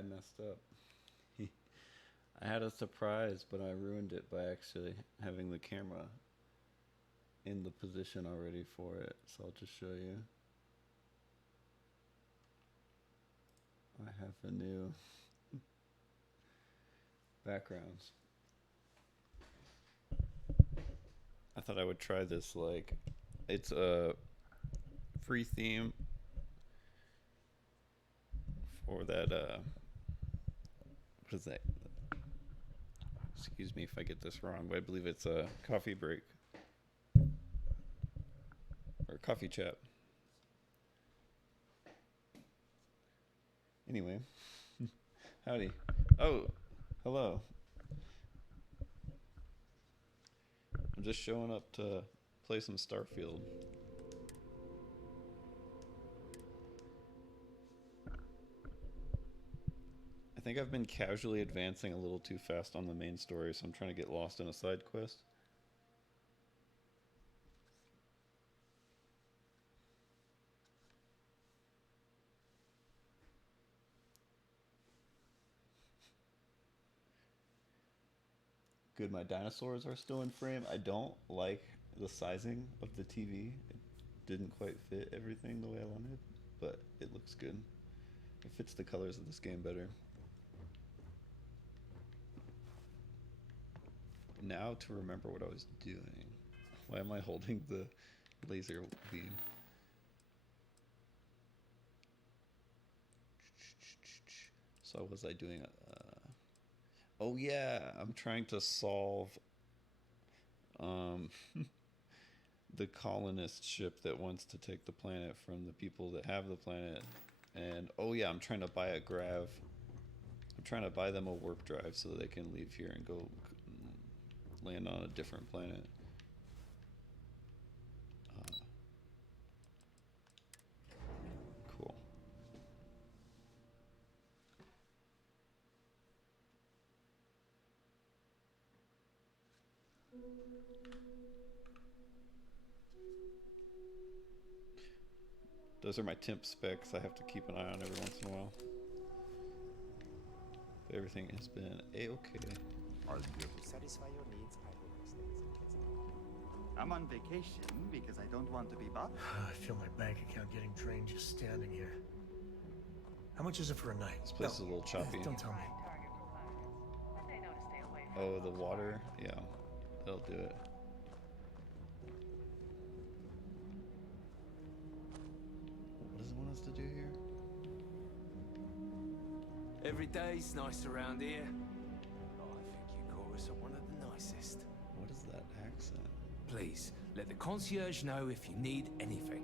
I messed up. I had a surprise, but I ruined it by actually having the camera in the position already for it. So I'll just show you. I have a new backgrounds. I thought I would try this, like, it's a free theme for that, what is that? Excuse me if I get this wrong, but I believe it's a coffee break or coffee chat. Anyway, howdy. Oh, hello. I'm just showing up to play some Starfield. I think I've been casually advancing a little too fast on the main story, so I'm trying to get lost in a side quest. Good, my dinosaurs are still in frame. I don't like the sizing of the TV. It didn't quite fit everything the way I wanted, but it looks good. It fits the colors of this game better. Now to remember what I was doing. Why am I holding the laser beam? So what was I doing? Oh yeah, I'm trying to solve the colonist ship that wants to take the planet from the people that have the planet. And oh yeah, I'm trying to buy a grav. I'm trying to buy them a warp drive so they can leave here and go land on a different planet. Cool. Those are my temp specs. I have to keep an eye on every once in a while. But everything has been a-okay. To satisfy your needs, I will stay as I'm on vacation because I don't want to be bothered. I feel my bank account getting drained just standing here. How much is it for a night? This place is a little choppy. Don't tell me. Oh, the water? Yeah, that'll do it. What does it want us to do here? Every day's nice around here. I think you chorus are one of the nicest. What is that accent? Please, let the concierge know if you need anything.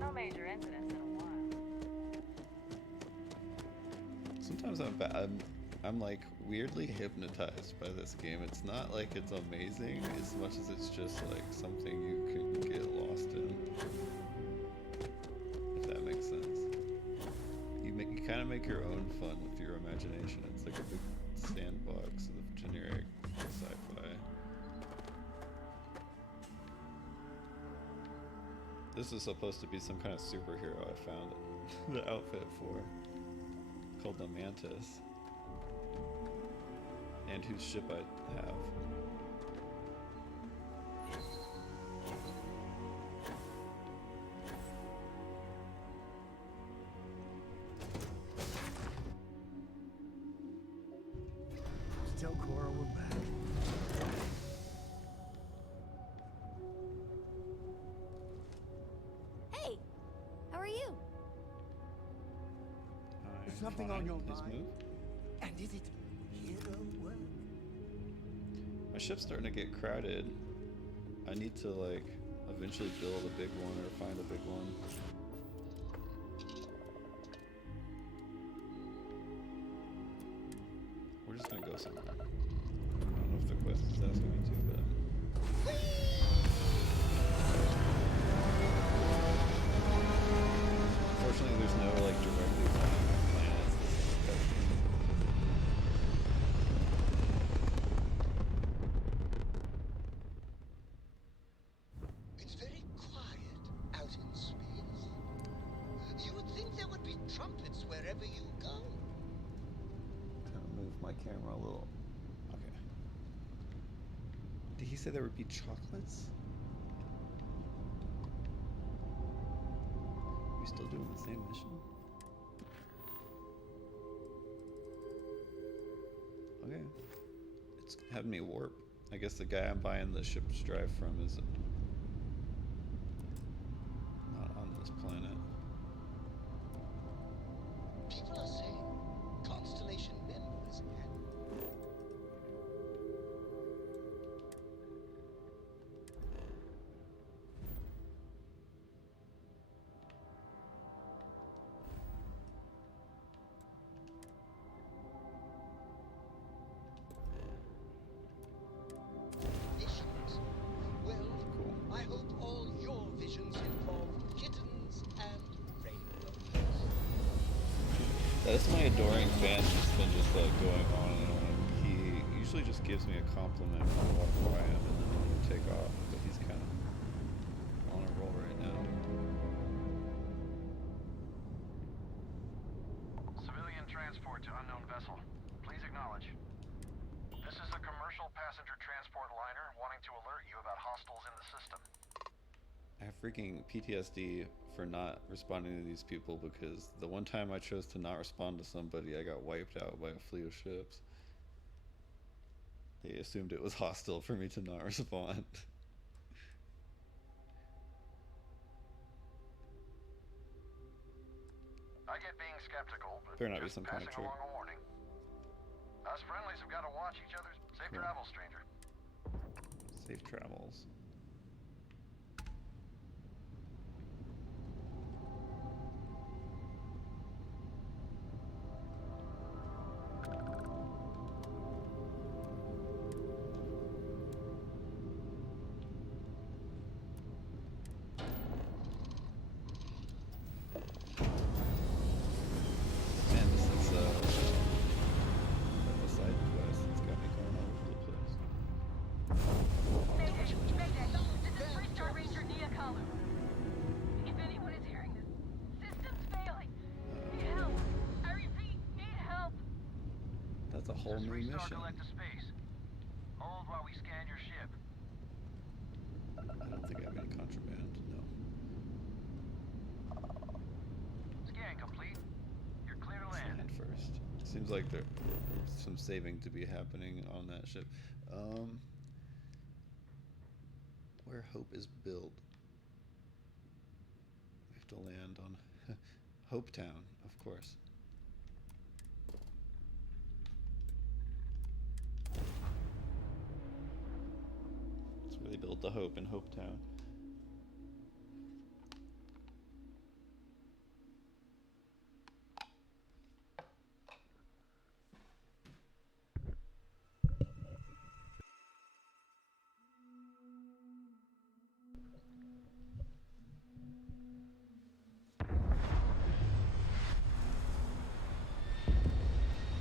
No major incidents in a while. Sometimes I'm like weirdly hypnotized by this game. It's not like it's amazing as much as it's just like something you can get lost in. If that makes sense. You kind of make your own fun with your imagination. It's like a big sandbox of generic sci-fi. This is supposed to be some kind of superhero I found the outfit for, called the Mantis, and whose ship I have. Tell Cora we're back. Hey, how are you? Is something on your Please mind? move. And is it hero work? My ship's starting to get crowded. I need to like eventually build a big one or find a big one. We're just gonna go somewhere. I don't know if the quest is asking me to, but unfortunately there's no like directly flying planets. It's very quiet out in space. You would think there would be trumpets wherever my camera a little. Okay. Did he say there would be chocolates? Are we still doing the same mission? Okay. It's having me warp. I guess the guy I'm buying the ship's drive from is not on this planet. People are saying Constellation members. Visions? Well, Cool. I hope all your visions involve kittens and rainbows. That's my adoring fan who's been just like going on and on. He usually just gives me a compliment when I walk by him and then let him take off, but he's kind of on a roll right now. Civilian transport to unknown vessel. Please acknowledge. This is a commercial passenger transport liner wanting to alert you about hostiles in the system. I have freaking PTSD for not responding to these people because the one time I chose to not respond to somebody, I got wiped out by a fleet of ships. They assumed it was hostile for me to not respond. I get being skeptical, but Better not be just some kind of passing trick. along a warning. Us friendlies have got to watch each other's safe Cool. travel, stranger. Safe travels. Man, this is a side quest. It's got me going all over the place. Mayday! Mayday! This is Freestar Ranger Nia Kalu. If anyone is hearing this, system's failing. Need help. I repeat, need help. That's a whole new Restart mission. collect to space. Hold while we scan your ship. I don't think I have any contraband, no. Scan complete. You're clear to land. Land first. Seems like there's some saving to be happening on that ship. Where Hope is built. We have to land on Hope Town, of course. That's where they build the Hope in Hope Town.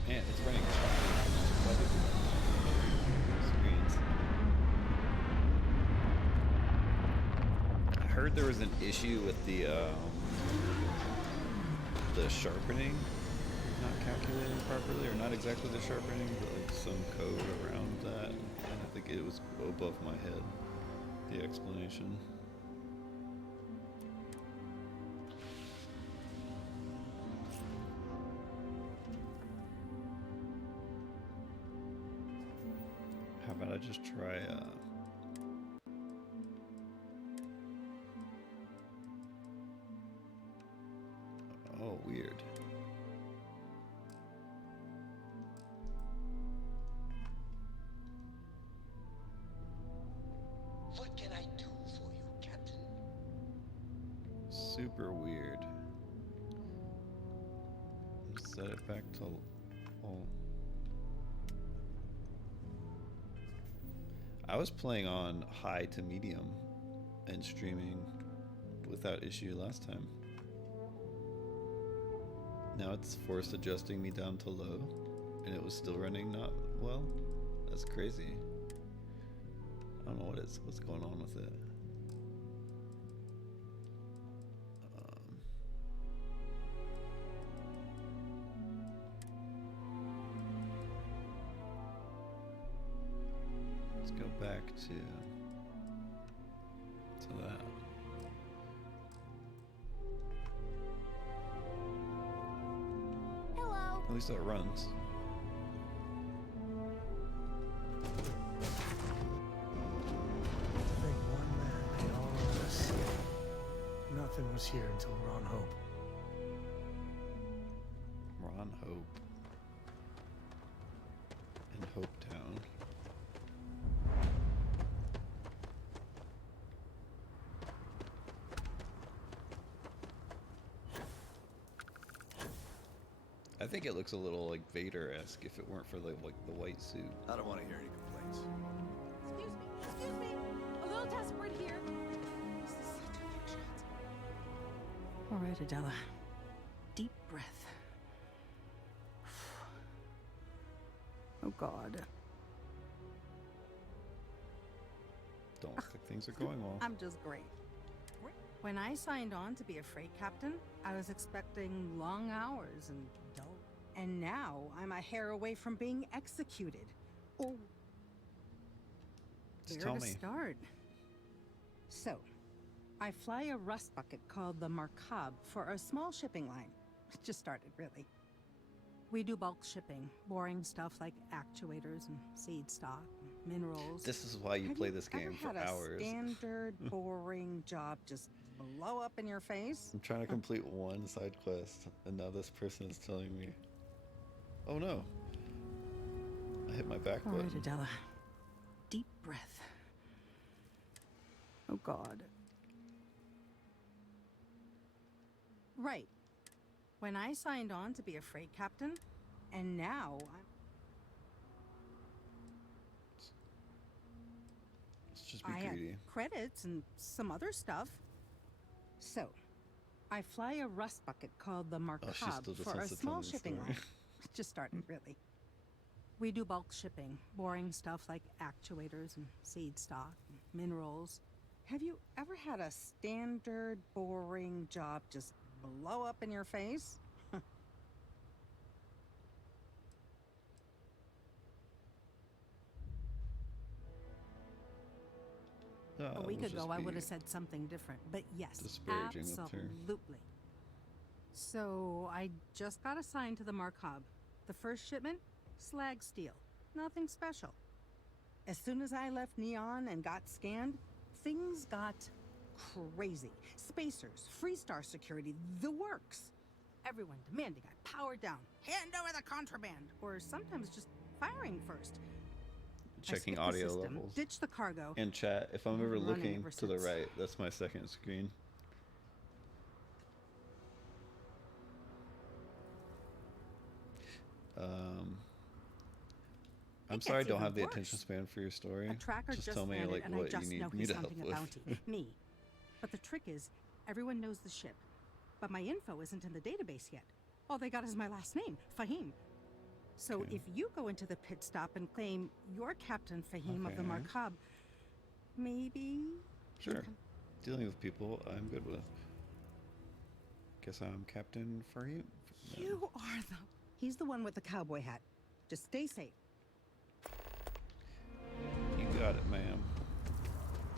Man, it's running choppy screens. I heard there was an issue with the sharpening not calculating properly, or not exactly the sharpening, but like some code around that. And I think it was above my head, the explanation. How about I just try oh, weird. What can I do for you, Captain? Super weird. Set it back to oh. I was playing on high to medium and streaming without issue last time. Now it's forced adjusting me down to low, and it was still running not well. That's crazy. I don't know what's going on with it. go back to that. Hello. At least that runs. I think one man made all of this. Nothing was here until Ron Hope. Ron Hope. In Hope Town. I think it looks a little like Vader-esque if it weren't for like the white suit. I don't want to hear any complaints. Excuse me. A little desperate here. This is such a big shot. All right, Adela. Deep breath. Oh, God. Don't look like things are going well. I'm just great. When I signed on to be a freight captain, I was expecting long hours and dull. And now I'm a hair away from being executed. Oh. Just Where tell to me. start? So, I fly a rust bucket called the Markab for a small shipping line. It just started, really. We do bulk shipping, boring stuff like actuators and seed stock, and minerals. This is why you Have play you this game ever for had hours. A standard, boring job just blow up in your face? I'm trying to complete one side quest, and now this person is telling me, "Oh no, I hit my back All right, button." Adela. Deep breath. Oh, God. Right. When I signed on to be a freight captain, and now I'm... Let's just be I have greedy. credits and some other stuff. So, I fly a rust bucket called the Oh, she still Markab just for a wants to tell small me the shipping story. line. It just started, really. We do bulk shipping, boring stuff like actuators and seed stock, and minerals. Have you ever had a standard, boring job just blow up in your face? Ah, A week we'll just ago, I be would have said something different, but yes, disparaging with her. absolutely. So I just got assigned to the Markab. The first shipment, slag steel, nothing special. As soon as I left Neon and got scanned, things got crazy. Spacers, Freestar security, the works. Everyone demanding I power down, hand over the contraband, or sometimes just firing first. I Checking skipped the audio system, levels. ditched the cargo. And chat, if I'm I've ever been running looking ever to the since. right, that's my second screen. I'm It sorry I gets don't even have the worse. attention span for your story. A tracker just just tell me landed, like and I what just you know need me he's to help hunting a with. bounty. Me. But the trick is, everyone knows the ship. But my info isn't in the database yet. All they got is my last name, Fahim. So Okay. if you go into the pit stop and claim you're Captain Fahim of the Okay. Markab, maybe... Sure. Dealing with people, I'm good with. Guess I'm Captain Fareed. You are the... He's the one with the cowboy hat. Just stay safe. You got it, ma'am.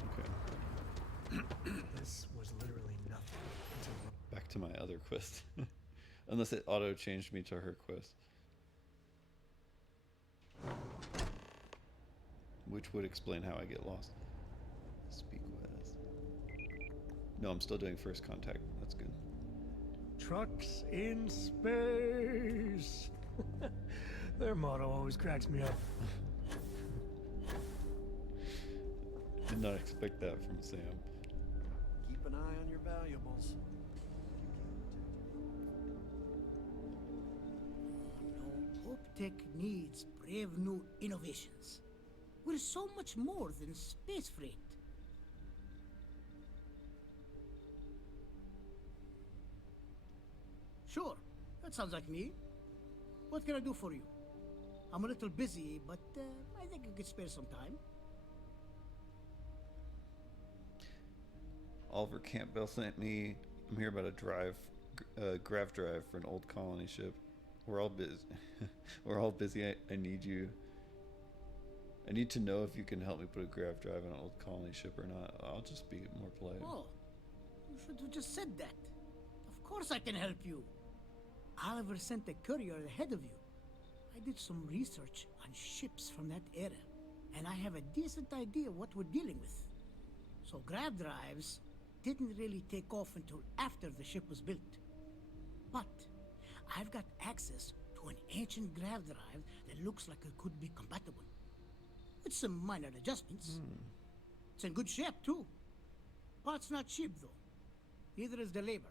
Okay. This was literally nothing until Back to my other quest. Unless it auto changed me to her quest. Which would explain how I get lost. Speak quest. No, I'm still doing first contact. That's good. Trucks in space. Their motto always cracks me up. Did not expect that from Sam. Keep an eye on your valuables. No, Hope Tech needs brave new innovations. We're so much more than space freight. Sure, that sounds like me. What can I do for you? I'm a little busy, but I think I could spare some time. Oliver Campbell sent me. I'm here about a grav drive for an old colony ship. We're all busy. We're all busy. I need you. I need to know if you can help me put a grav drive on an old colony ship or not. I'll just be more polite. Oh, you should have just said that. Of course I can help you. Oliver sent a courier ahead of you. I did some research on ships from that era, and I have a decent idea what we're dealing with. So grav drives didn't really take off until after the ship was built. But I've got access to an ancient grav drive that looks like it could be compatible. With some minor adjustments. It's in good shape, too. Parts not cheap, though. Neither is the labor.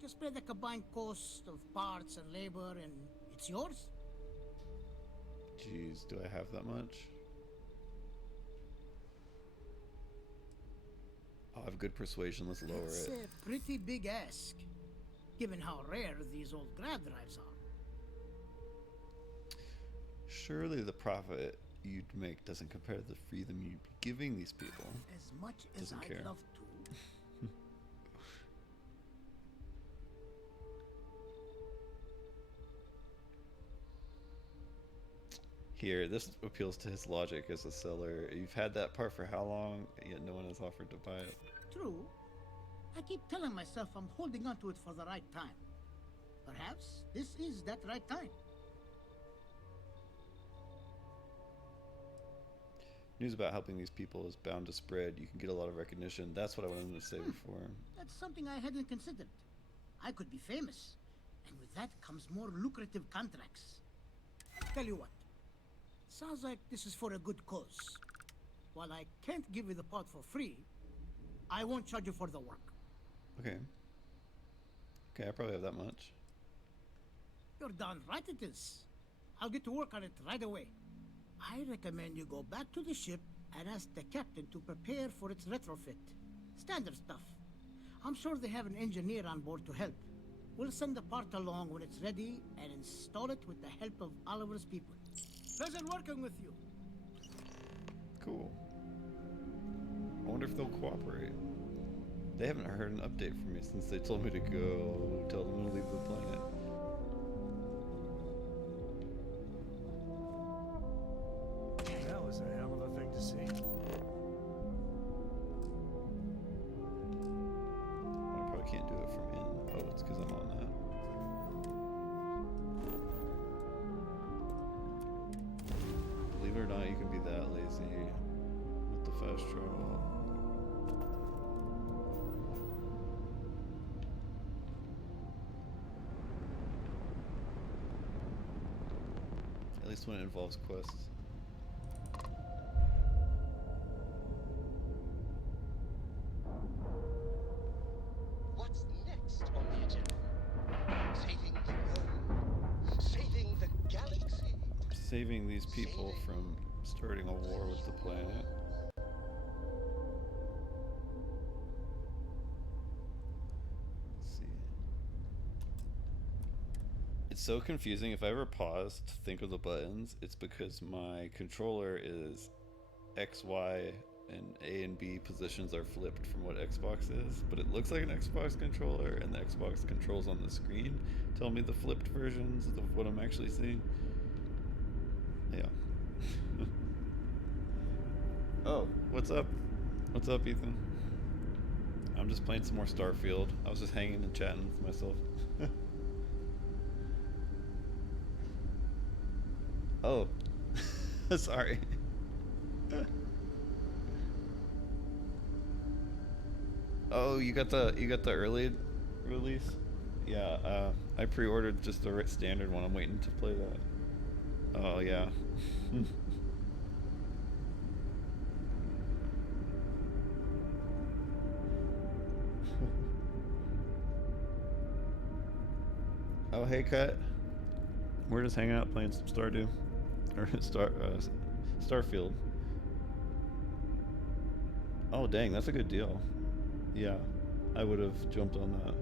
Just pay the combined cost of parts and labor, and it's yours. Jeez, do I have that much? Oh, I have good persuasion. Let's lower It's it. a pretty big ask, given how rare these old grav drives are. Surely the profit you'd make doesn't compare to the freedom you'd be giving these people. As much as Doesn't I'd care. love to. Here, this appeals to his logic as a seller. You've had that part for how long, yet no one has offered to buy it? True. I keep telling myself I'm holding on to it for the right time. Perhaps this is that right time. News about helping these people is bound to spread. You can get a lot of recognition. That's what I wanted to say before. That's something I hadn't considered. I could be famous, and with that comes more lucrative contracts. Tell you what, sounds like this is for a good cause. While I can't give you the part for free, I won't charge you for the work. Okay. Okay, I probably have that much. You're darn right it is. I'll get to work on it right away. I recommend you go back to the ship and ask the captain to prepare for its retrofit. Standard stuff. I'm sure they have an engineer on board to help. We'll send the part along when it's ready and install it with the help of Oliver's people. Pleasure working with you. Cool. I wonder if they'll cooperate. They haven't heard an update from me since they told me to go tell them to leave the planet. That was a hell of a thing to see. I probably can't do it from in. Oh, it's because I'm on that. Believe it or not, you can be that lazy with the fast travel. At least when it involves quests. What's next on the agenda? Saving the world? Saving the galaxy? Saving these people from starting a war with the planet. Let's see. It's so confusing. If I ever pause to think of the buttons, it's because my controller is X, Y, and A and B positions are flipped from what Xbox is, but it looks like an Xbox controller, and the Xbox controls on the screen tell me the flipped versions of what I'm actually seeing. Yeah. Oh, what's up? What's up, Ethan? I'm just playing some more Starfield. I was just hanging and chatting with myself. Oh. Sorry. Oh, you got the early release? Yeah, I pre-ordered just the standard one. I'm waiting to play that. Oh, yeah. Oh, hey, Cut. We're just hanging out playing some Stardew. Or Starfield. Oh, dang, that's a good deal. Yeah, I would have jumped on that.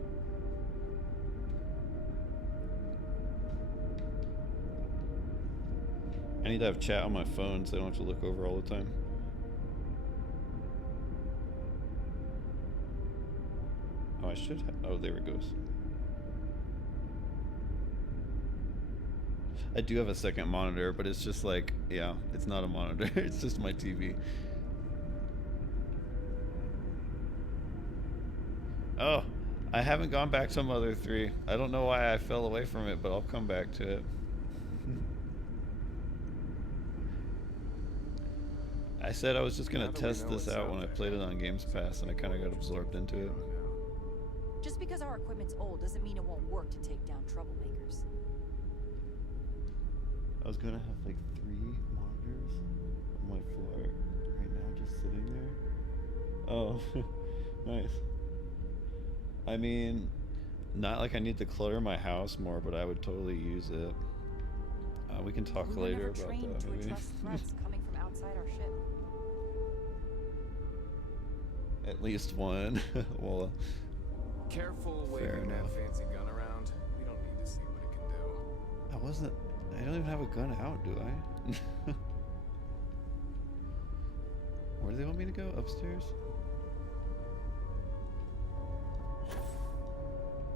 I need to have chat on my phone so I don't have to look over all the time. Oh, I should have. Oh, there it goes. I do have a second monitor, but it's just like, yeah, it's not a monitor. It's just my TV. Oh, I haven't gone back to Mother 3. I don't know why I fell away from it, but I'll come back to it. I said I was just gonna test this out when I played it on Games Pass, and I kind of got absorbed into it. Just because our equipment's old doesn't mean it won't work to take down troublemakers. I was gonna have like 3 monitors on my floor right now, just sitting there. Oh, nice. I mean, not like I need to clutter my house more, but I would totally use it. We can talk later about that. To address threats coming from outside our ship. At least one. Well, Careful waving that fancy gun around. We don't need to see what it can do. I don't even have a gun out, do I? Where do they want me to go? Upstairs?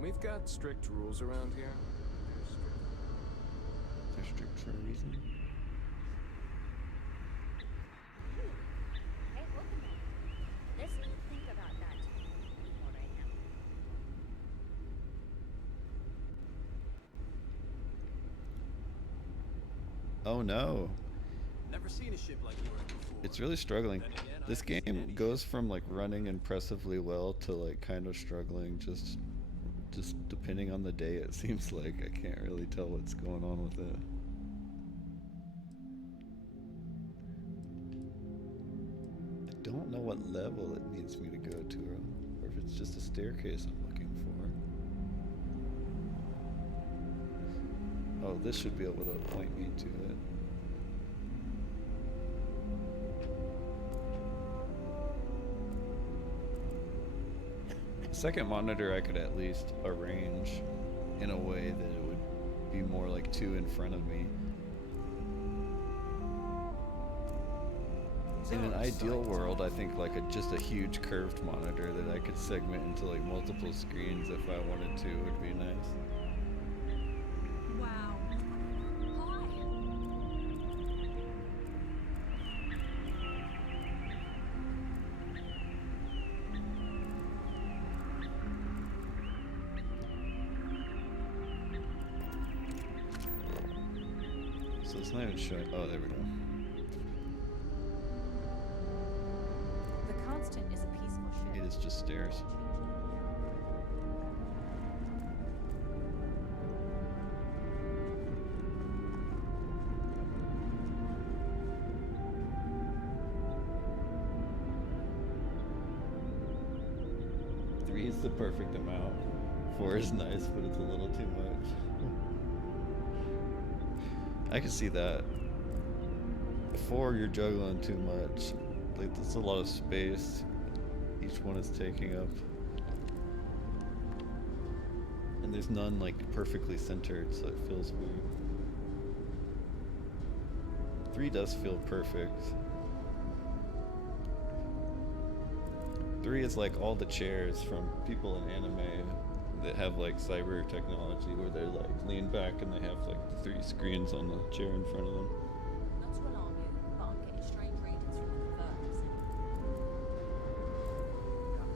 We've got strict rules around here. They're strict for a reason. Hey, look at that. Let's not think about that anymore right now. Oh no. Never seen a ship like yours before. It's really struggling. This game goes from like running impressively well to like kind of struggling, just depending on the day. It seems like I can't really tell what's going on with it. I don't know what level it needs me to go to, or if it's just a staircase I'm looking for. Oh, this should be able to point me to it. Second monitor I could at least arrange in a way that it would be more like 2 in front of me. In an ideal world, I think like just a huge curved monitor that I could segment into like multiple screens if I wanted to would be nice. Wow. So it's not even showing. Oh, there we go. The Constant is a peaceful ship. It is just stairs. Three is the perfect amount. 4 is nice, but it's a little too much. I can see that. 4, you're juggling too much. Like, that's a lot of space each one is taking up. And there's none, like, perfectly centered, so it feels weird. 3 does feel perfect. 3 is like all the chairs from people in anime that have like cyber technology where they're like lean back and they have like the 3 screens on the chair in front of them. Not to alarm you, but I'm getting strange readings from the converters.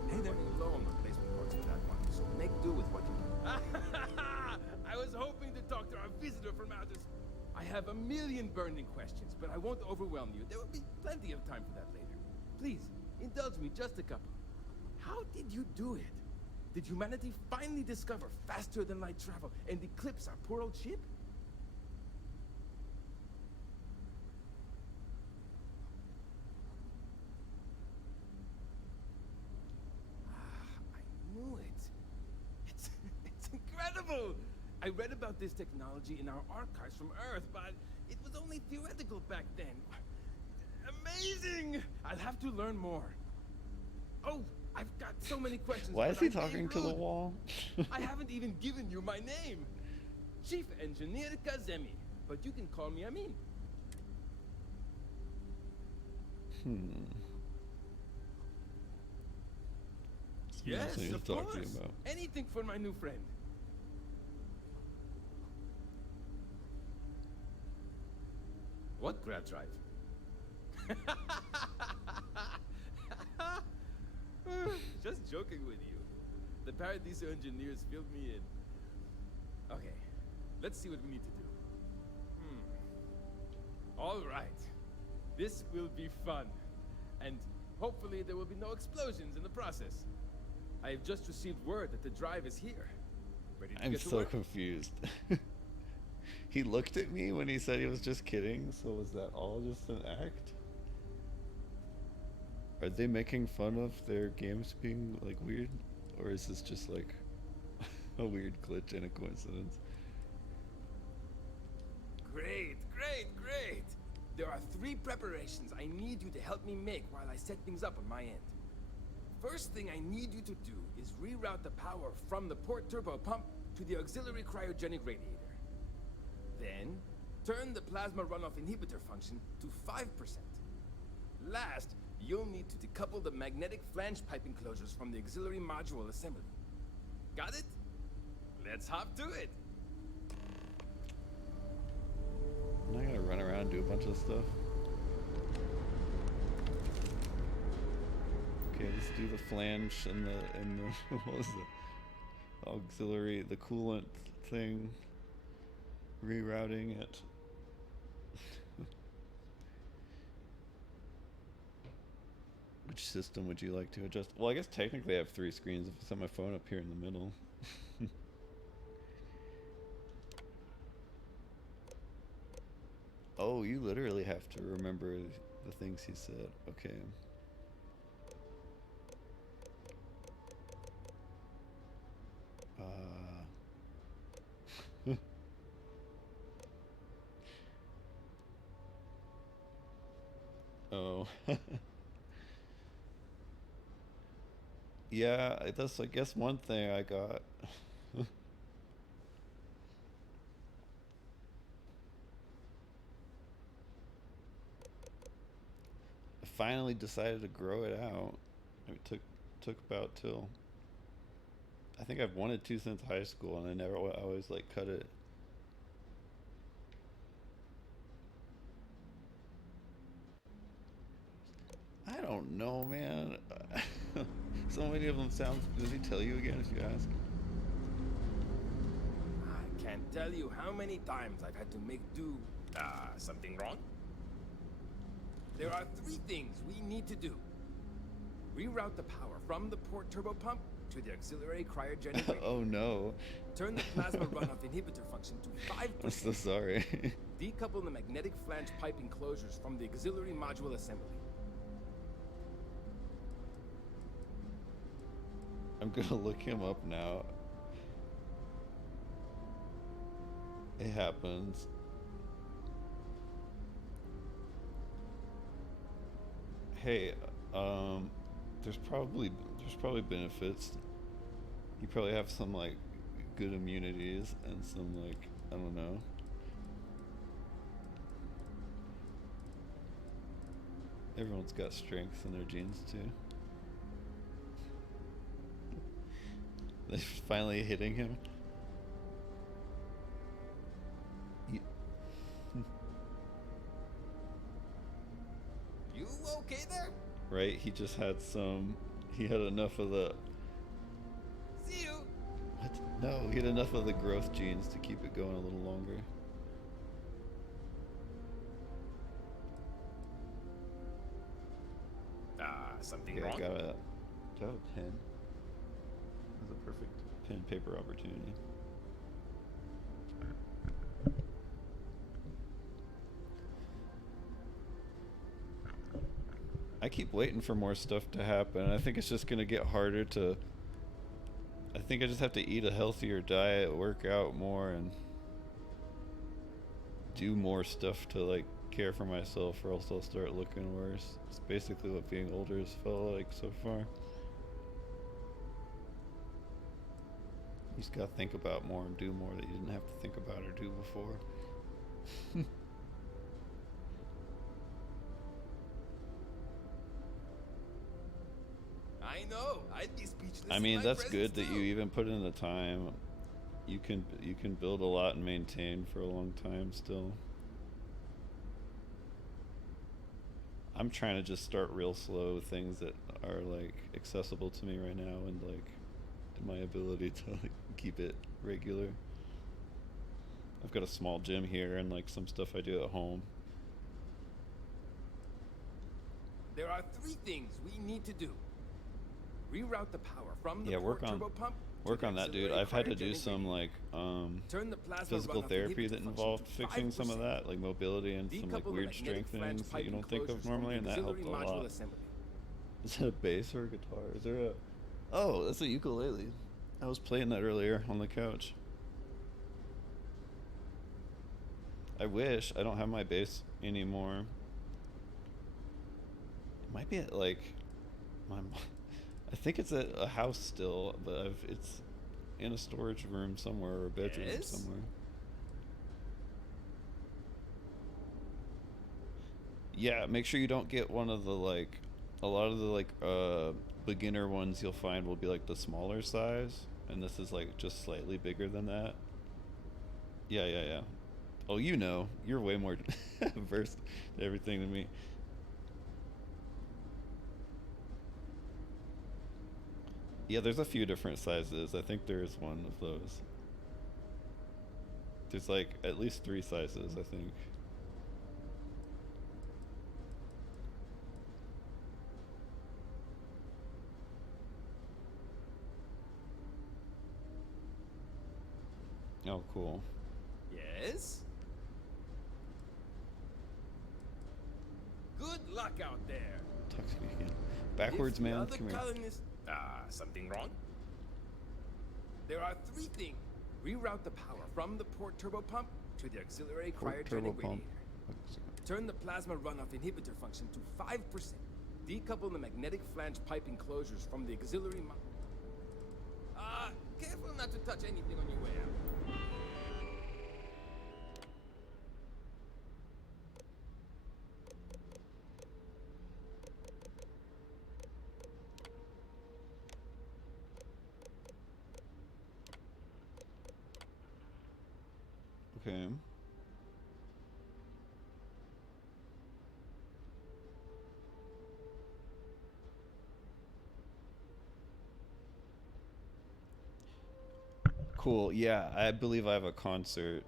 Hey, they're low on replacement parts for that one, so make do with what you can. I was hoping to talk to our visitor from outer space. I have a million burning questions, but I won't overwhelm you. There will be plenty of time for that later. Please, indulge me just a couple. How did you do it? Did humanity finally discover faster than light travel and eclipse our poor old ship? I knew it. It's incredible! I read about this technology in our archives from Earth, but it was only theoretical back then. Amazing! I'll have to learn more. Oh, I've got so many questions. Why is but he I'm being talking to the rude. wall? I haven't even given you my name. Chief Engineer Kazemi, but you can call me Amin. Yes, That's what he's of talking course. about. Anything for my new friend. What grab drive? Just joking with you. The Paradiso engineers filled me in. Okay, let's see what we need to do. All right. This will be fun. And hopefully there will be no explosions in the process. I have just received word that the drive is here. Ready to I'm get to so work? confused. He looked at me when he said he was just kidding, so was that all just an act? Are they making fun of their games being like weird? Or is this just like a weird glitch and a coincidence? Great, great, great! There are 3 preparations I need you to help me make while I set things up on my end. First thing I need you to do is reroute the power from the port turbo pump to the auxiliary cryogenic radiator. Then, turn the plasma runoff inhibitor function to 5%. Last, you'll need to decouple the magnetic flange pipe enclosures from the auxiliary module assembly. Got it? Let's hop to it! I'm not gonna run around and do a bunch of stuff. Okay, let's do the flange and the what was the auxiliary, the coolant thing. Rerouting it. Which system would you like to adjust? Well, I guess technically I have 3 screens if I set my phone up here in the middle. Oh, you literally have to remember the things he said. Okay. Oh. Yeah, that's I guess one thing I got. I finally decided to grow it out. It took about till I think I've wanted to since high school, and I always like cut it. I don't know, man. So many of them sound. Does he tell you again if you ask? I can't tell you how many times I've had to make do. Something wrong? There are 3 things we need to do. Reroute the power from the port turbo pump to the auxiliary cryogenic radiator. Oh no. Turn the plasma runoff inhibitor function to 5%. I'm so sorry. Decouple the magnetic flange pipe enclosures from the auxiliary module assembly. I'm gonna look him up now. It happens. Hey, there's probably benefits. You probably have some like good immunities and some like I don't know. Everyone's got strengths in their genes too. They're finally hitting him. You okay there? Right, he just had some. He had enough of the. See you. What? No, he had enough of the growth genes to keep it going a little longer. Something Okay, wrong? I got a pen. That's a perfect pen paper opportunity. I keep waiting for more stuff to happen. I think it's just gonna get harder to. I think I just have to eat a healthier diet, work out more, and do more stuff to like care for myself, or else I'll start looking worse. It's basically what being older has felt like so far. You just gotta think about more and do more that you didn't have to think about or do before. I know. I'd be speechless. I in mean, my that's presence good that too. you even put in the time. You can build a lot and maintain for a long time still. I'm trying to just start real slow with things that are like accessible to me right now, and like my ability to like keep it regular. I've got a small gym here and like some stuff I do at home. There are 3 things we need to do. Reroute the power from the Work port on turbo pump to work the on that, dude. auxiliary I've had to do cryogenic some radiator. like Turn the plasma physical runoff therapy inhibitor that function involved to fixing some of 5%. that, like mobility and some like Decouple the weird magnetic strength flange things that pipe you don't think enclosures of from normally, the and that auxiliary helped a module lot. assembly. Is that a bass or a guitar? Is there a... Oh, that's a ukulele. I was playing that earlier on the couch. I wish. I don't have my bass anymore. It might be at like I think it's at a house still, but it's in a storage room somewhere or a bedroom somewhere. Yeah, make sure you don't get one of the like a lot of the like beginner ones you'll find will be like the smaller size, and this is like just slightly bigger than that. Yeah. Oh, you know, you're way more versed in everything than me. Yeah, there's a few different sizes. I think there is one of those. There's like at least 3 sizes, I think. Oh, cool. Yes? Good luck out there. Talk to me again. Backwards, man. Come here. Something wrong? There are 3 things. Reroute the power from the port turbo pump to the auxiliary cryogenic radiator. Turn the plasma runoff inhibitor function to 5%. Decouple the magnetic flange pipe enclosures from the auxiliary careful not to touch anything on your way out. Okay. Cool. Yeah, I believe I have a concert,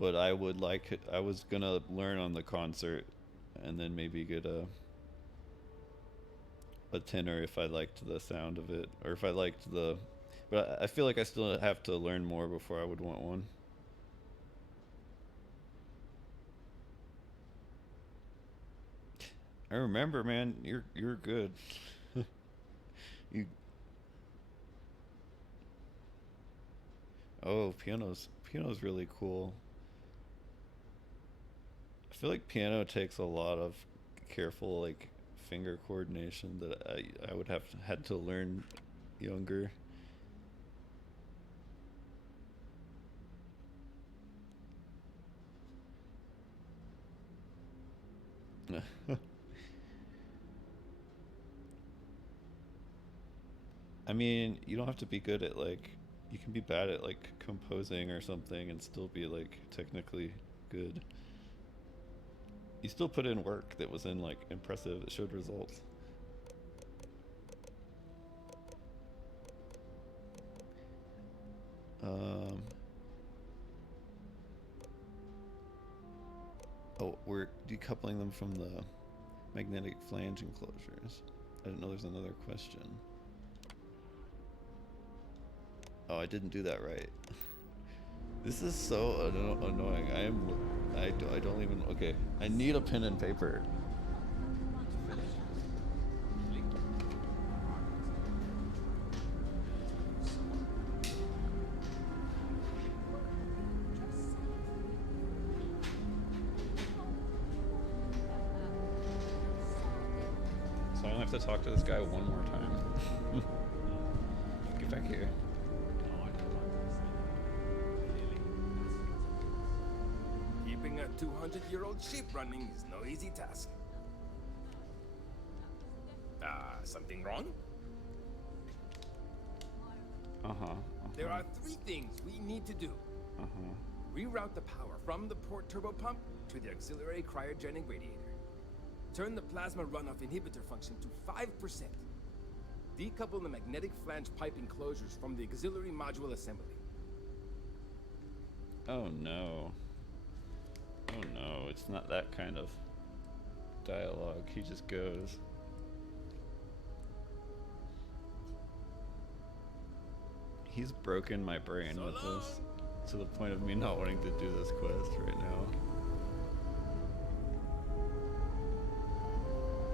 but I was gonna learn on the concert and then maybe get a tenor if I liked the sound of it, or if I liked but I feel like I still have to learn more before I would want one. I remember, man, you're good. You Oh, piano's really cool. I feel like piano takes a lot of careful like finger coordination that I would have had to learn younger. I mean, you don't have to be good at like, you can be bad at like composing or something and still be like technically good. You still put in work that was like impressive, that showed results. Oh, we're decoupling them from the magnetic flange enclosures. I didn't know there's another question. Oh, I didn't do that right. This is so annoying. I don't even, okay. I need a pen and paper. So I only have to talk to this guy one more time. Get back here. Keeping a 200-year-old ship running is no easy task. Something wrong? There are 3 things we need to do. Reroute the power from the port turbo pump to the auxiliary cryogenic radiator. Turn the plasma runoff inhibitor function to 5%. Decouple the magnetic flange pipe enclosures from the auxiliary module assembly. Oh no. Oh no, it's not that kind of dialogue. He just goes. He's broken my brain with this to the point of me not wanting to do this quest right now.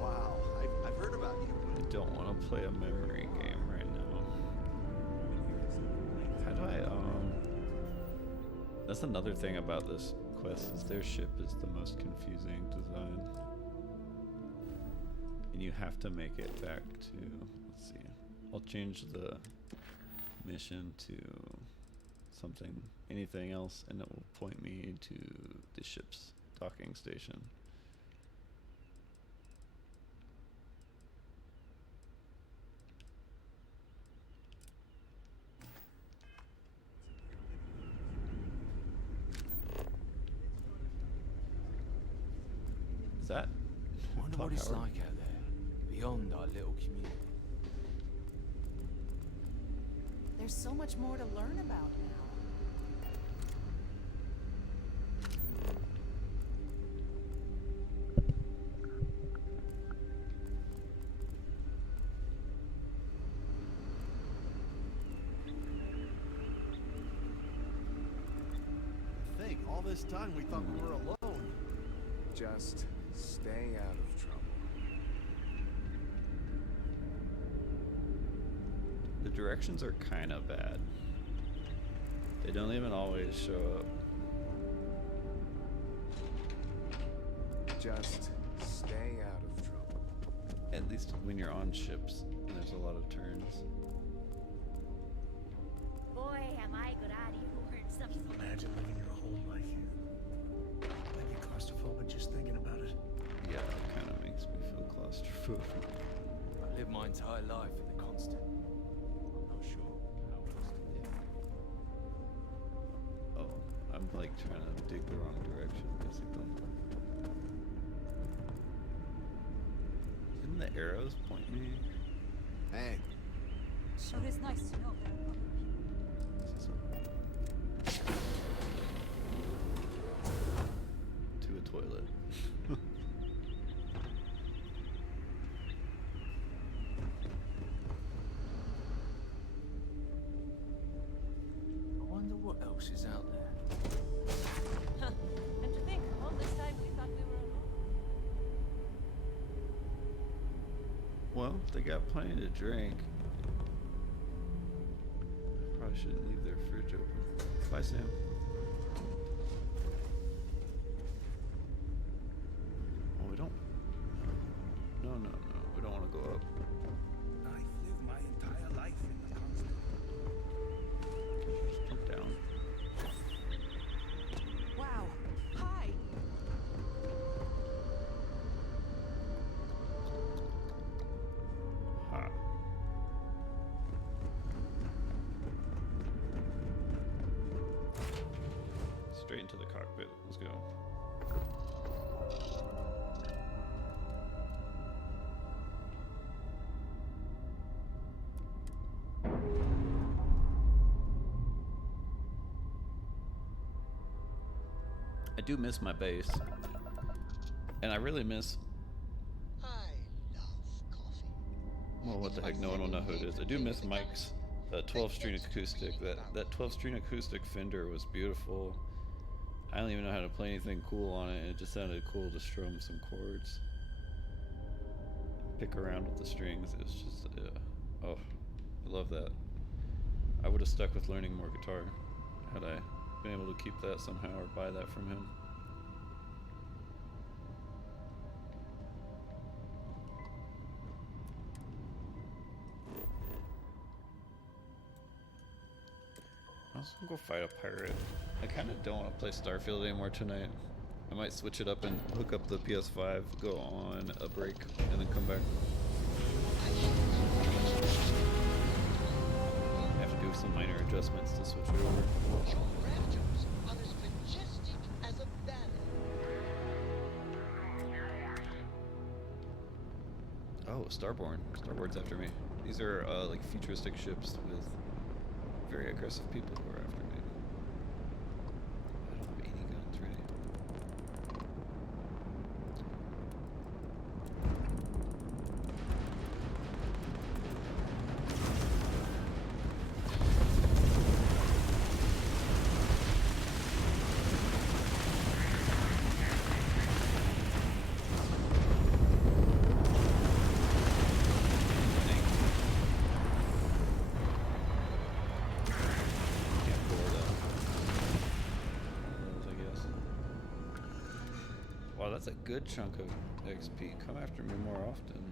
Wow, I've heard about you. I don't want to play a memory game right now. How do I, that's another thing about this quest, is their ship is the most confusing design. And you have to make it back to, let's see, I'll change the mission to something, anything else, and it will point me to the ship's docking station. Is that? I wonder what it's like out there, beyond our little community. There's so much more to learn about now. Think, all this time we thought we were alone. Just stay out of trouble. The directions are kind of bad. They don't even always show up. Just stay out of trouble. At least when you're on ships, there's a lot of turns. Boy, am I glad you weren't some sort of... Imagine living your whole life here. I get claustrophobic just thinking about it. Yeah, it kind of makes me feel claustrophobic. I lived my entire life in the constant. I'm not sure how else to live. Oh, I'm like trying to dig the wrong direction, basically. Didn't the arrows point me? Hey. Sure is nice to know that. Is this to a toilet. I wonder what else is out there. And to think, all this time we thought we were alone. Well, they got plenty to drink. Probably shouldn't leave their fridge open. Bye, Sam. Oh, we don't. No, we don't want to go up. I've lived my entire life in the constant. Just jump down. Wow. Hi. Ha. Straight into the cockpit. Let's go. I do miss my bass. And I really miss... I love coffee. Well, what the heck, no one will know who it is. I do miss Mike's 12-string acoustic. That 12-string acoustic Fender was beautiful. I don't even know how to play anything cool on it, and it just sounded cool to strum some chords. Pick around with the strings. It was just, oh, I love that. I would have stuck with learning more guitar had I been able to keep that somehow or buy that from him. I was gonna go fight a pirate. I kind of don't want to play Starfield anymore tonight. I might switch it up and hook up the PS5, go on a break, and then come back. I have to do some minor adjustments to switch it over. Your raptors are as majestic as a ballet. Oh, Starborn. Starboard's after me. These are like futuristic ships with very aggressive people who are after me. I don't have any guns ready. Wow, that's a good chunk of XP. Come after me more often.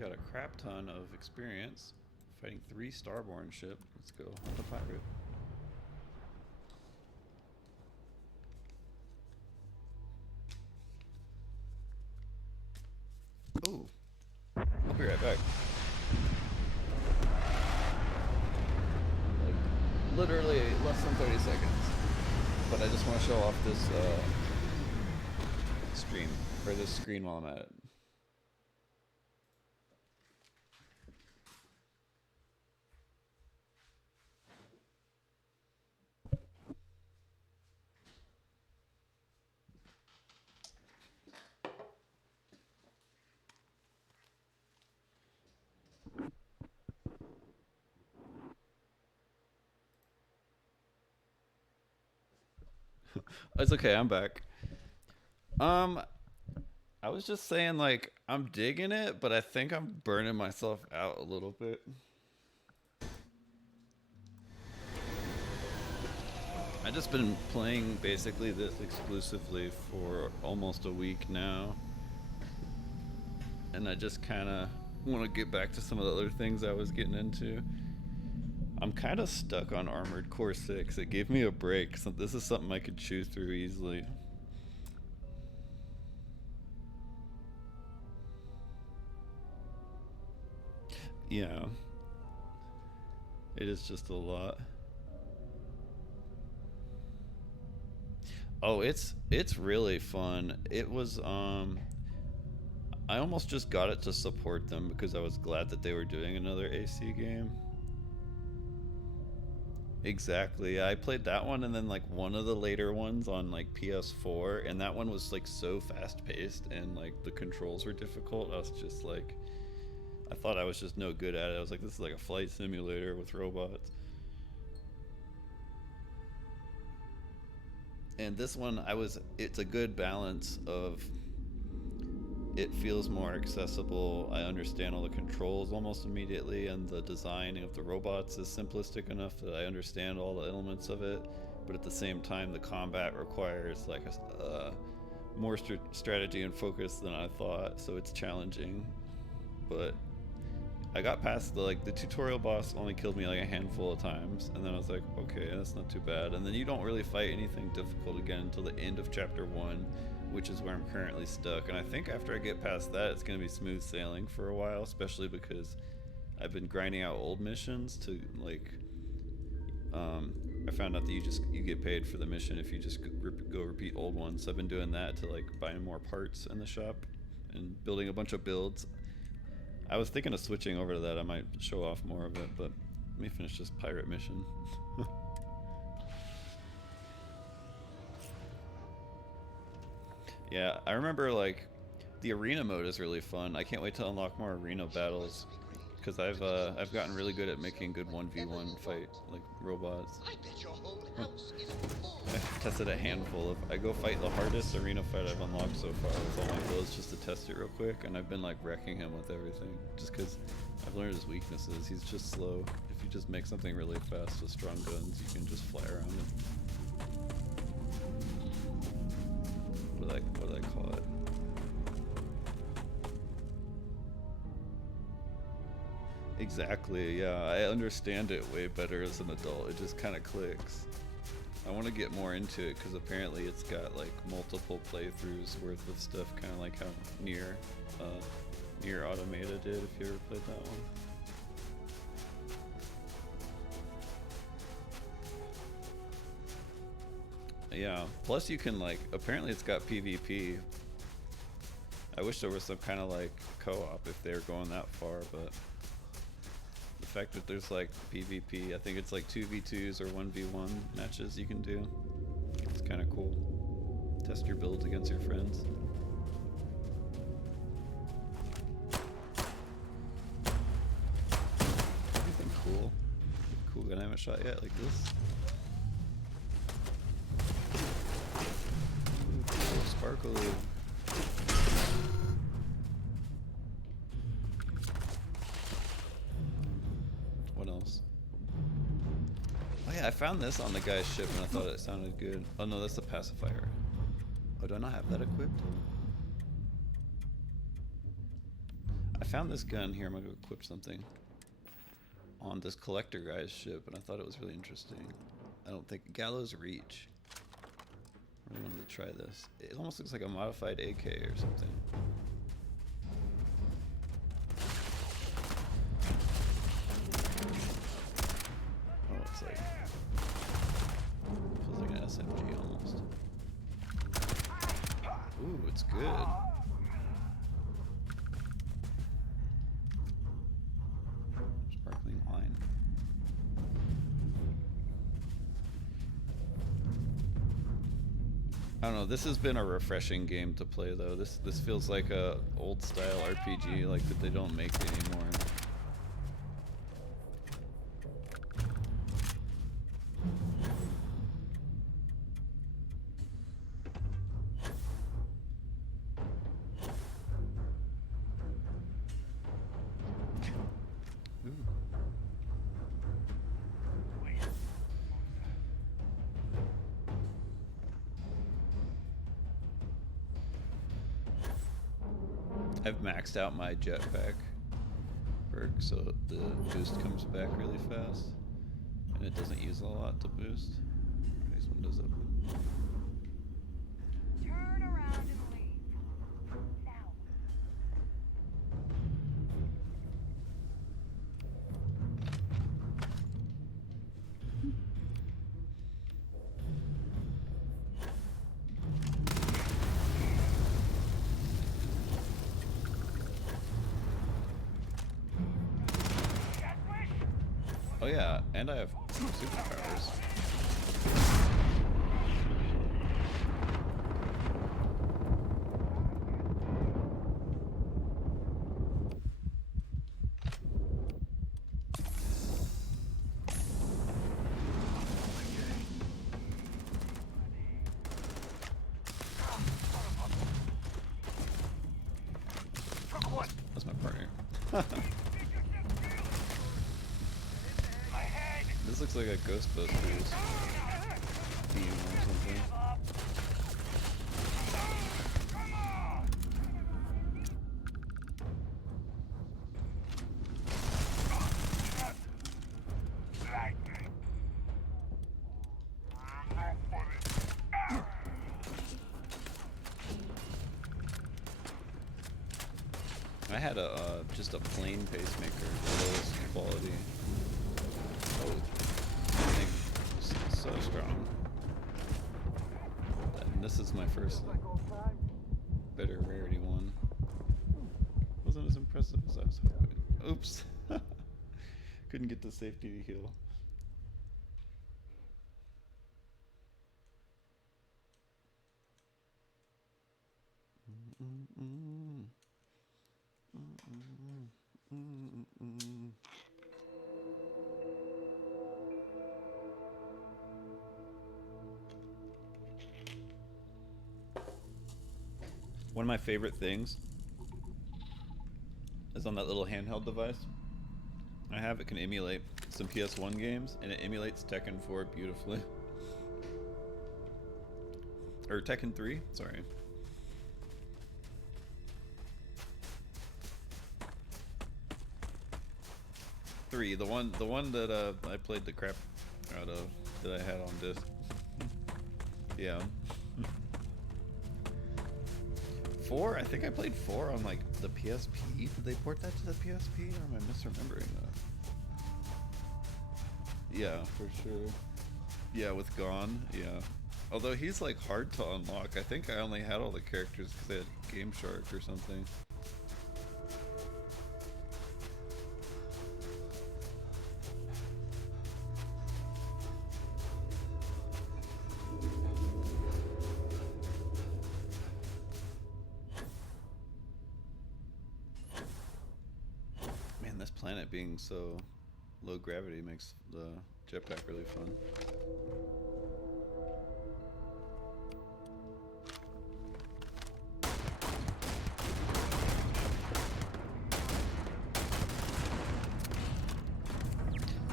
Got a crap ton of experience fighting 3 Starborn ship. Let's go hunt the pirate. Ooh. I'll be right back. Like, literally less than 30 seconds. But I just want to show off this stream, or this screen while I'm at it. It's okay, I'm back. I was just saying, like, I'm digging it, but I think I'm burning myself out a little bit. I've just been playing basically this exclusively for almost a week now. And I just kind of want to get back to some of the other things I was getting into. I'm kind of stuck on Armored Core 6. It gave me a break. So this is something I could chew through easily. Yeah. It is just a lot. Oh, it's really fun. It was I almost just got it to support them because I was glad that they were doing another AC game. Exactly. I played that one and then like one of the later ones on like PS4, and that one was like so fast paced and like the controls were difficult. I was just like, I thought I was just no good at it. I was like, this is like a flight simulator with robots. And this one, it's a good balance of, it feels more accessible. I understand all the controls almost immediately, and the design of the robots is simplistic enough that I understand all the elements of it. But at the same time, the combat requires like more strategy and focus than I thought, so it's challenging. But I got past the tutorial boss only killed me like a handful of times, and then I was like, okay, that's not too bad. And then you don't really fight anything difficult again until the end of chapter 1, which is where I'm currently stuck. And I think after I get past that, it's gonna be smooth sailing for a while, especially because I've been grinding out old missions to I found out that you get paid for the mission if you just go repeat old ones. So I've been doing that to buying more parts in the shop and building a bunch of builds. I was thinking of switching over to that. I might show off more of it, but let me finish this pirate mission. Yeah, I remember the arena mode is really fun. I can't wait to unlock more arena battles because I've gotten really good at making good 1v1 fight robots. I've tested a handful of. I go fight the hardest arena fight I've unlocked so far with all my builds just to test it real quick, and I've been wrecking him with everything just because I've learned his weaknesses. He's just slow. If you just make something really fast with strong guns, you can just fly around him. What do I call it? Exactly, yeah. I understand it way better as an adult. It just kind of clicks. I want to get more into it because apparently it's got multiple playthroughs worth of stuff, kind of like how Nier Automata did, if you ever played that one. Yeah, plus you can apparently it's got PvP. I wish there was some kind of co-op if they're going that far, but the fact that there's PvP, I think it's 2v2s or 1v1 matches you can do. It's kind of cool. Test your builds against your friends. Anything cool? Cool gun I haven't shot yet, like this. Ooh, cool, sparkly. What else? Oh yeah, I found this on the guy's ship and I thought it sounded good. Oh no, that's the pacifier. Oh, do I not have that equipped? I found this gun here. I'm gonna go equip something on this collector guy's ship, and I thought it was really interesting. I don't think Gallows Reach. I really wanted to try this. It almost looks like a modified AK or something. Oh, it's feels like an SMG almost. Ooh, it's good. Sparkling wine. I don't know, this has been a refreshing game to play though. This feels like a old style RPG that they don't make anymore. I've maxed out my jetpack perk, so the boost comes back really fast, and it doesn't use a lot to boost. These windows open. Turn around and leave. Now. Oh yeah, and I have superpowers. looks like a Ghostbusters theme or something. I had a just a plain pacemaker, the lowest quality. Oh, that thing is so strong. And this is my first better rarity one. Wasn't as impressive as I was hoping. Oops. Couldn't get to safety to heal. One of my favorite things is on that little handheld device. I have it can emulate some PS1 games, and it emulates Tekken 4 beautifully. Or Tekken 3, sorry. The one that I played the crap out of, that I had on disc. Yeah. 4? I think I played 4 on like the PSP. Did they port that to the PSP, or am I misremembering that? Yeah, for sure. Yeah, with Gon, yeah. Although he's like hard to unlock. I think I only had all the characters because I had Game Shark or something. Man, this planet being so low gravity makes the jetpack really fun.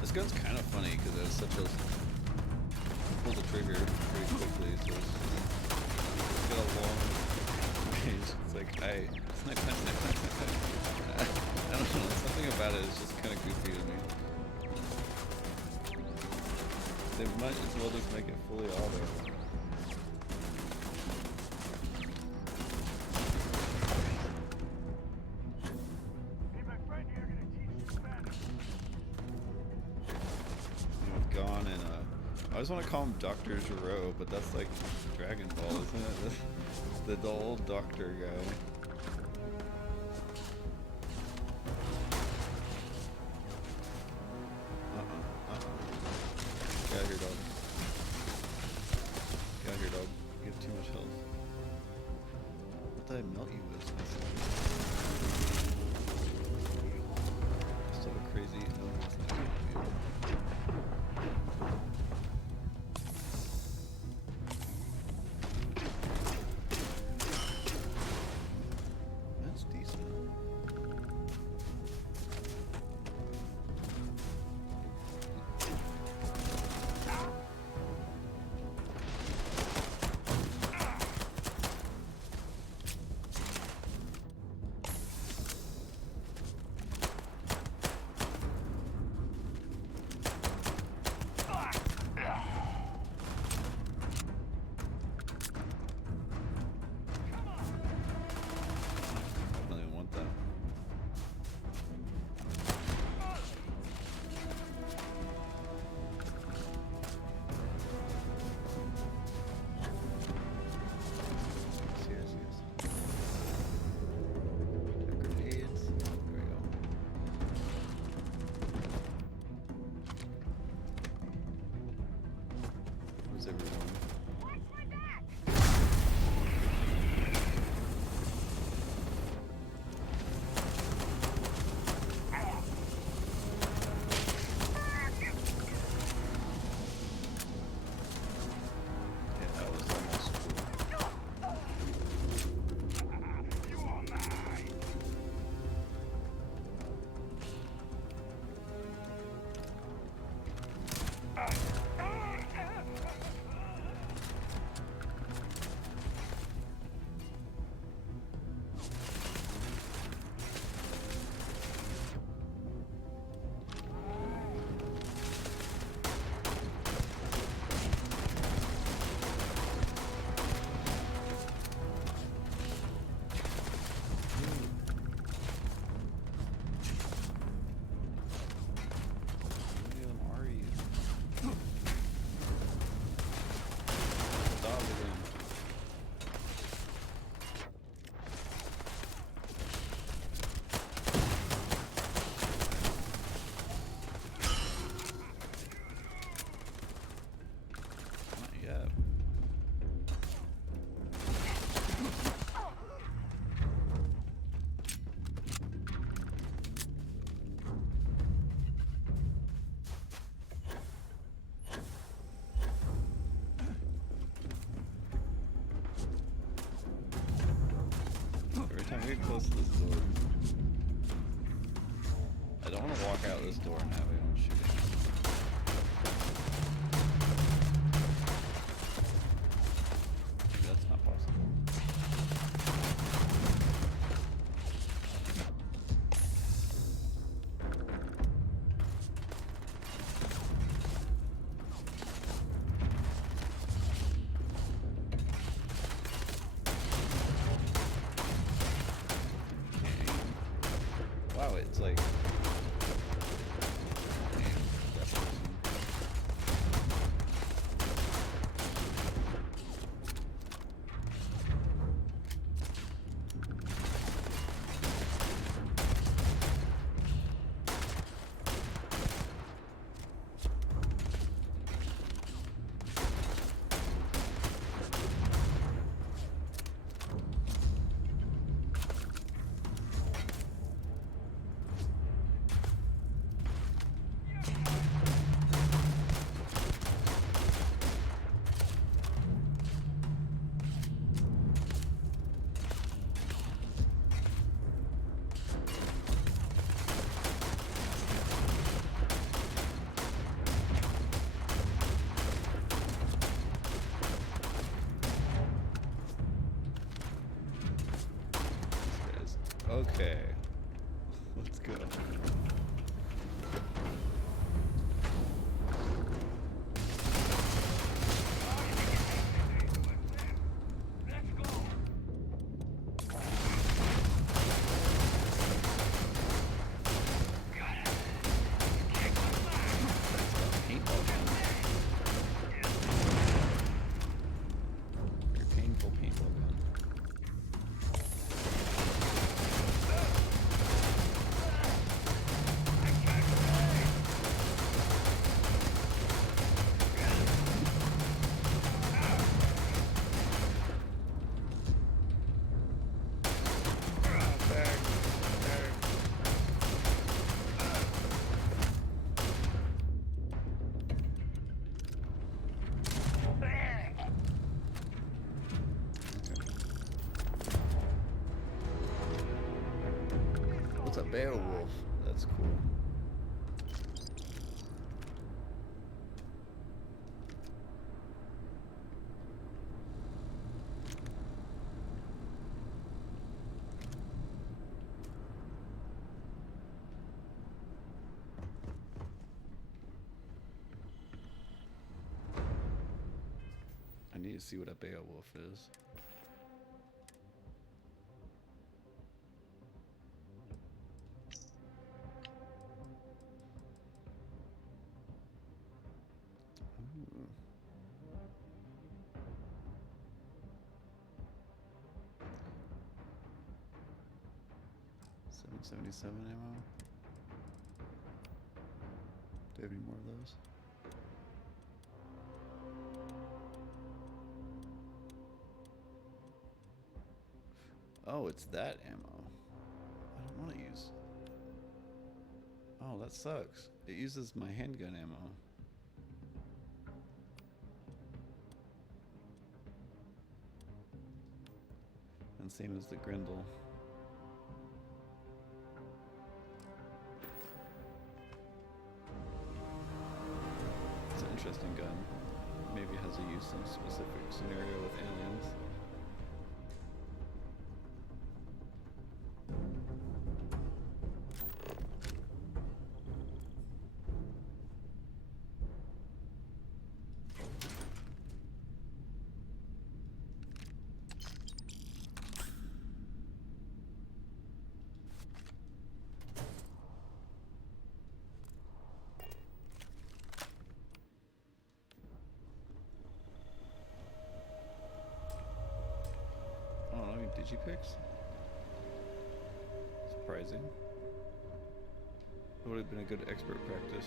This gun's kind of funny because it has such a pull the trigger pretty quickly, so it's got a long range. It's like snipe. I don't know, something about it is just kind of goofy to me. They might as well just make it fully auto. Gone and I always want to call him Dr. Gero, but that's like Dragon Ball, isn't it? The old doctor guy. Get out here, dog. Get out here, dog. You have too much health. What did I melt you with? Still a crazy That's decent. walk out this door now. We don't shoot it. Maybe that's not possible. Wow, it's like... Okay, let's go. Paintball gun. Your painful paintball gun. What's a Beowulf? That's cool. I need to see what a Beowulf is. Ooh. 777 ammo. Do you have any more of those? Oh, it's that ammo. I don't want to use. Oh, that sucks. It uses my handgun ammo. And same as the Grendel. It's an interesting gun. Maybe it has a use in a specific scenario with aliens. Digipicks? Surprising. It would have been a good expert practice.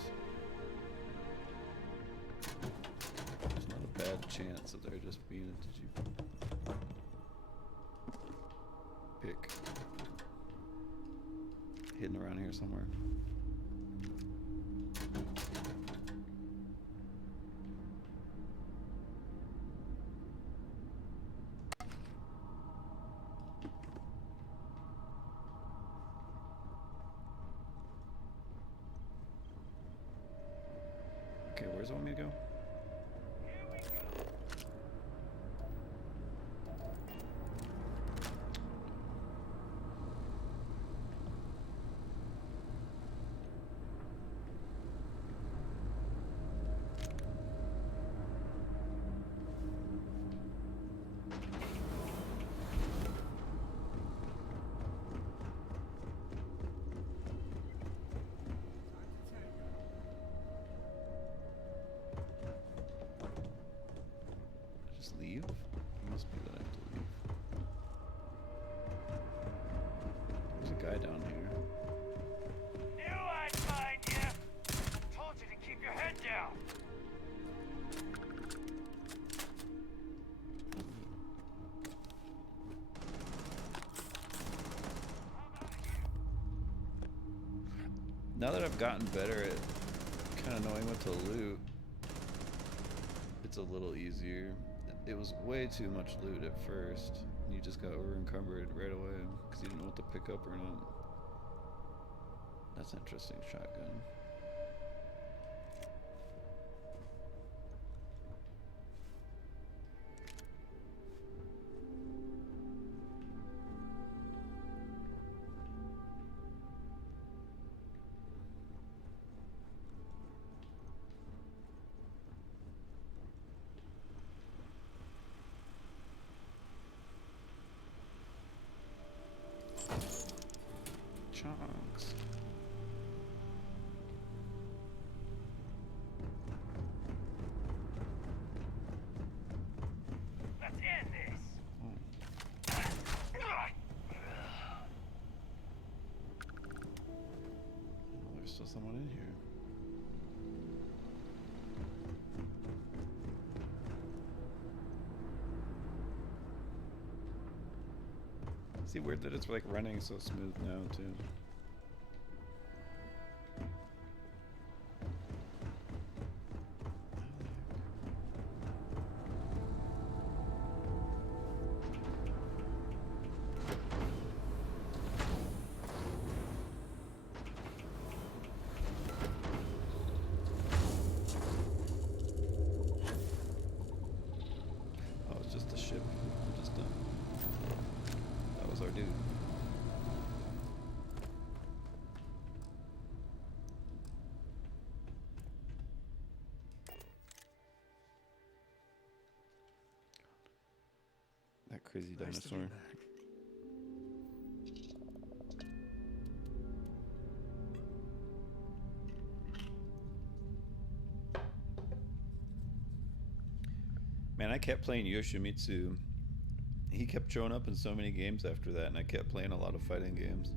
There's not a bad chance of there just being a Digipick hidden around here somewhere. Okay, where's it want me to go? Just leave? It must be that I have to leave. There's a guy down here. Knew I'd find you. Told you to keep your head down. Now that I've gotten better at kind of knowing what to loot, it's a little easier. It was way too much loot at first. You just got over encumbered right away because you didn't know what to pick up or not. That's an interesting shotgun. Chunks. Let's end this. Oh, there's still someone in here. See, weird that it's like running so smooth now too. Oh, it's just a ship. I'm just done. That was our dude. That crazy Nice to be dinosaur. back. Man, I kept playing Yoshimitsu. He kept showing up in so many games after that, and I kept playing a lot of fighting games.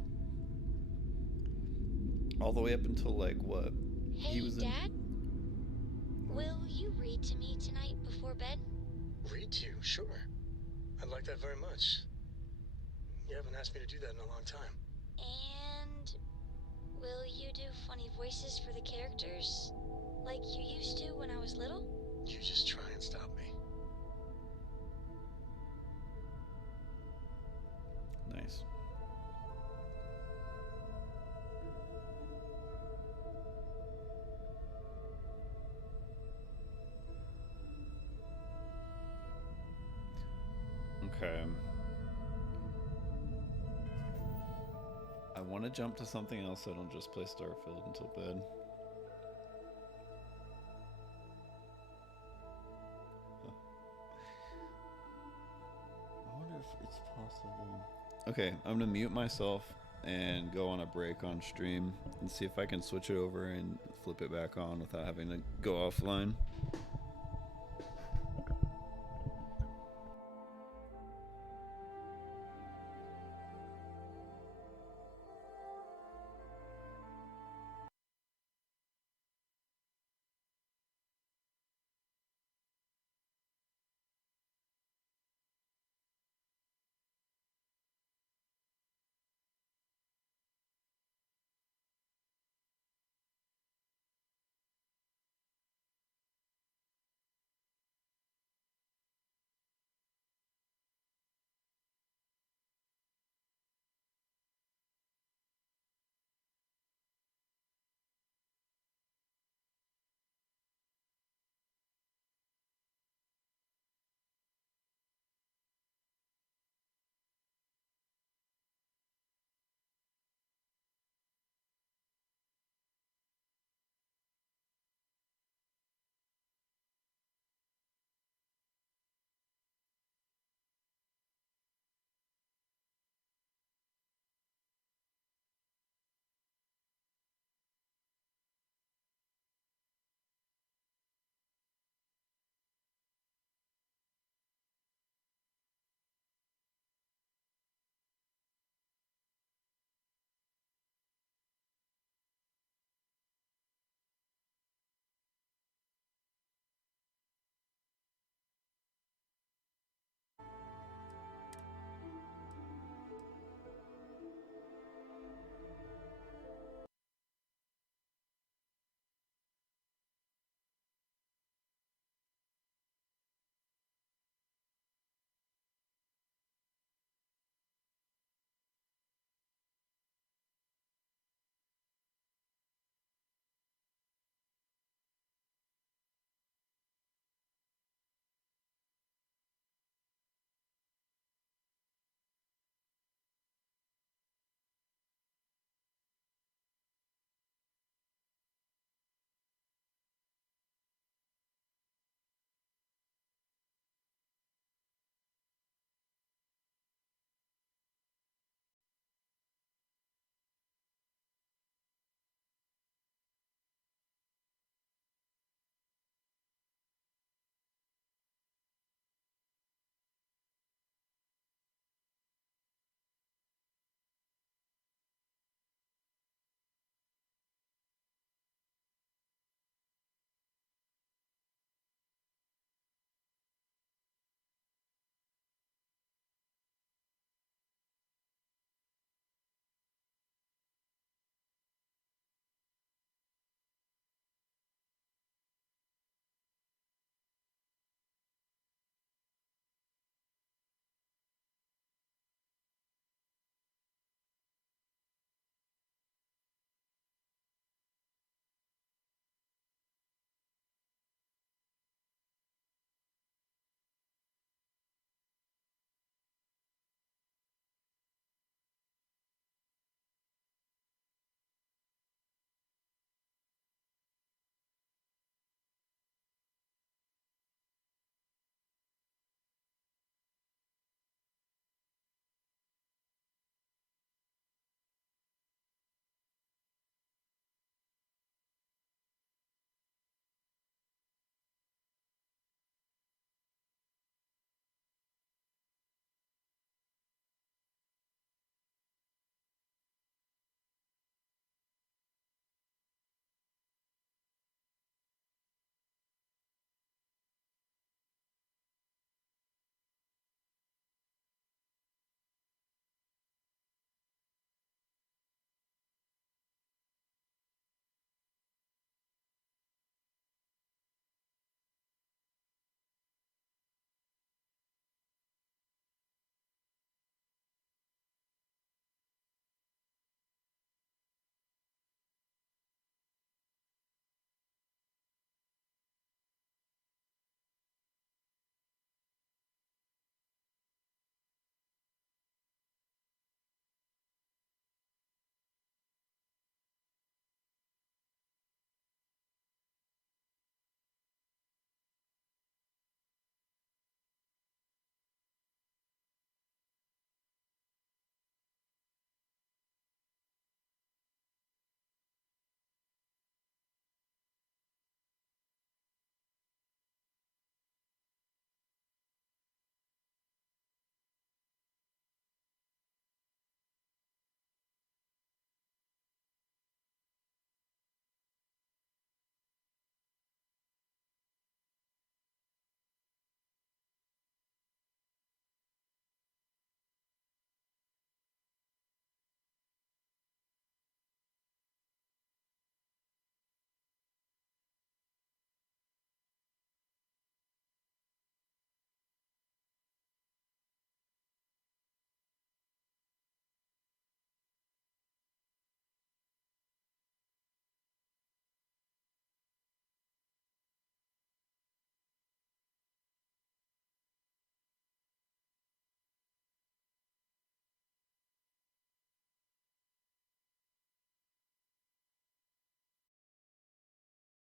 All the way up until like what? Hey, He was in. Dad? Will you read to me tonight before bed? Read to you? Sure. I'd like that very much. You haven't asked me to do that in a long time. And will you do funny voices for the characters? Like you used to when I was little? You just try and stop me. Nice. Okay. I want to jump to something else so I don't just play Starfield until bed. I wonder if it's possible. Okay, I'm gonna mute myself and go on a break on stream and see if I can switch it over and flip it back on without having to go offline.